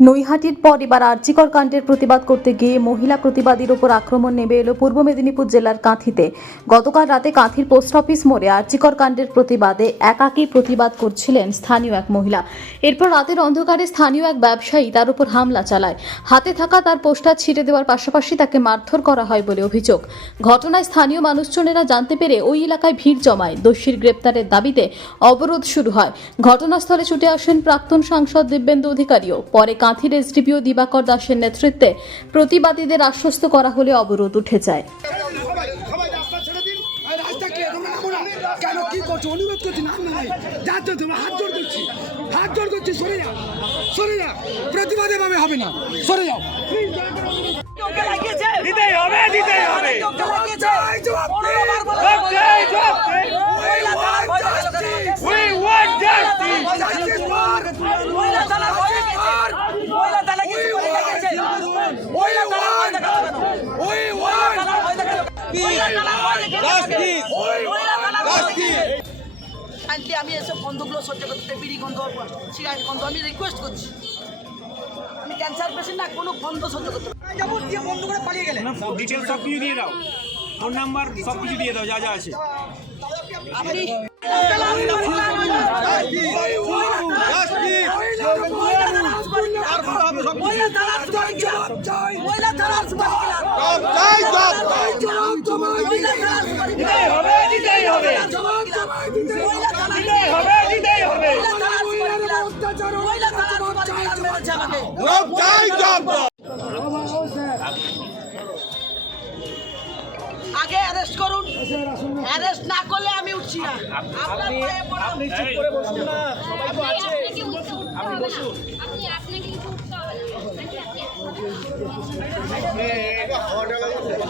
নৈহাটির পর এবার আর্জিকর কাণ্ডের প্রতিবাদ করতে গিয়ে মহিলা প্রতিবাদীর ওপর আক্রমণ নেমে এলো পূর্ব মেদিনীপুর জেলার কাঁথিতে। গতকাল রাতে কাঁথির পোস্ট অফিস মোড়ে আর্জিকর কাণ্ডের প্রতিবাদে একাকী প্রতিবাদ করছিলেন স্থানীয় এক মহিলা। এরপর রাতের অন্ধকারে স্থানীয় এক ব্যবসায়ী তার উপর হামলা চালায়। হাতে থাকা তার পোস্টার ছিঁড়ে দেওয়ার পাশাপাশি তাকে মারধর করা হয় বলে অভিযোগ। ঘটনায় স্থানীয় মানুষজনেরা জানতে পেরে ওই এলাকায় ভিড় জমায়। দোষীর গ্রেপ্তারের দাবিতে অবরোধ শুরু হয়। ঘটনাস্থলে ছুটে আসেন প্রাক্তন সাংসদ দিব্যেন্দু অধিকারীও। পরে কাঁথির এসডিপিও দিবাকর দাসের নেতৃত্বে প্রতিবাদীদের আশ্বস্ত করা হলে অবরোধ উঠে যায়। সবাই সবাই রাস্তা ছেড়ে দিন আর রাস্তা কে তোমরা নামো না কেন কি করছ অনুরোধ করছি না ভাই যাচ্ছ তোমরা হাত জোর করছি হাত জোর করছি সরে যাও সরে যাও প্রতিবাদে ভাবে হবে না সরে যাও দিতেই হবে দিতেই হবে ওকে লাগিয়েছে এই কাইন্ডলি আমি এসব গন্ধগুলো সহ্য করতে বিড়ি গন্ধ সিগারেট গন্ধ আমি রিকোয়েস্ট করছি। আমি ক্যান্সার পেশেন্ট না কোনো গন্ধ সহ্য করতে যাব দিয়ে বন্ধ করে পালিয়ে গেলেন ডিটেল সব কিছু দিয়ে দাও। ফোন নাম্বার সব কিছু দিয়ে দাও যা যা আছে। আপনি মহিলা আগে অ্যারেস্ট করুন অ্যারেস্ট না করলে আমি উঠছি না আপনার পায়ে পড়া আপনাকে উঠতে হবে না আপনি আপনাকে কিন্তু উঠতে না চলে যাচ্ছে কোনদিন বাড়িতে কিন্তু কি ভুলে গেছি আমরা কি হিন্দুরা